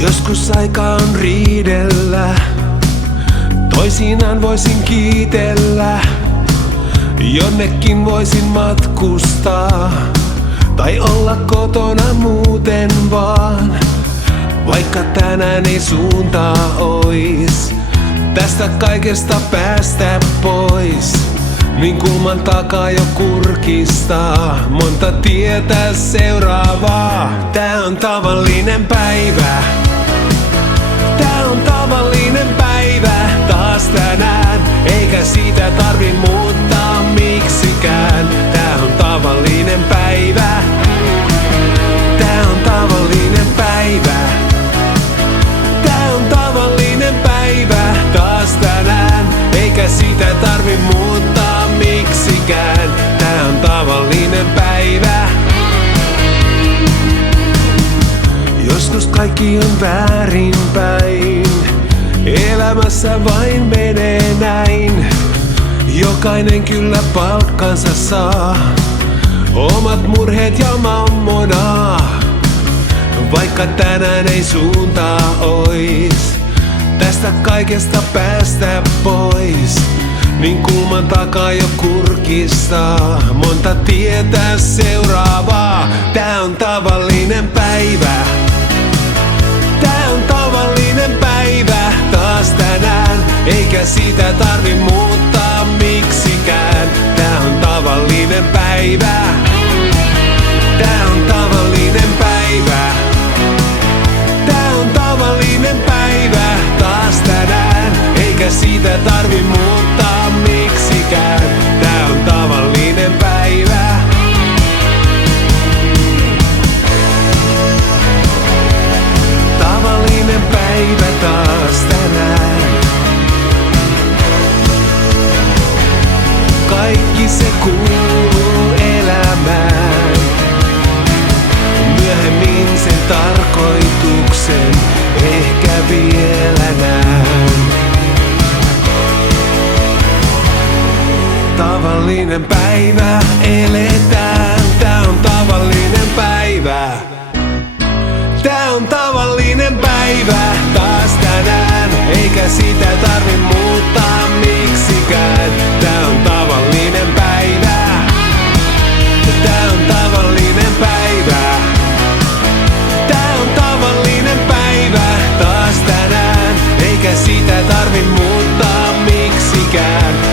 Joskus aika on riidellä, toisinaan voisin kiitellä. Jonnekin voisin matkustaa tai olla kotona muuten vaan. Vaikka tänään ei suuntaa ois tästä kaikesta päästä pois, niin kulman takaa jo kurkistaa monta tietä seuraavaa. Tää on tavallinen päivä. Tää on tavallinen päivä taas tänään, eikä siitä tarvi muuttaa miksikään. Tää on tavallinen päivä. Tää on tavallinen päivä. Tää on tavallinen päivä taas tänään, eikä sitä tarvi muuttaa miksikään. Tää on tavallinen päivä. Joskus kaikki on väärinpäin, elämässä vain menee näin. Jokainen kyllä palkkansa saa, omat murheet ja mammonaa. Vaikka tänään ei suuntaa ois tästä kaikesta päästä pois, niin kulman takaa jo kurkistaa monta tietä seuraavaa. Tää on tavallinen päivä. Tää on tavallinen päivä taas tänään, eikä sitä tarvi muuttaa miksikään. Tää on tavallinen päivä. Tää on tavallinen päivä. Tää on tavallinen päivä taas tänään, eikä siitä tarvi muuttaa miksikään. Tää on tavallinen päivä. Tavallinen päivä taas tänään. Kaikki se kuuluu elämään. Myöhemmin sen tarkoituksen ehkä vielä näen. Tavallinen päivä eletään. Tää on tavallinen päivä. Tää on tavallinen päivä taas tänään, eikä sitä tarvi muuttaa miksikään. Tää on tavallinen päivä. Tää on tavallinen päivä. Tää on tavallinen päivä taas tänään, eikä sitä tarvi muuttaa miksikään.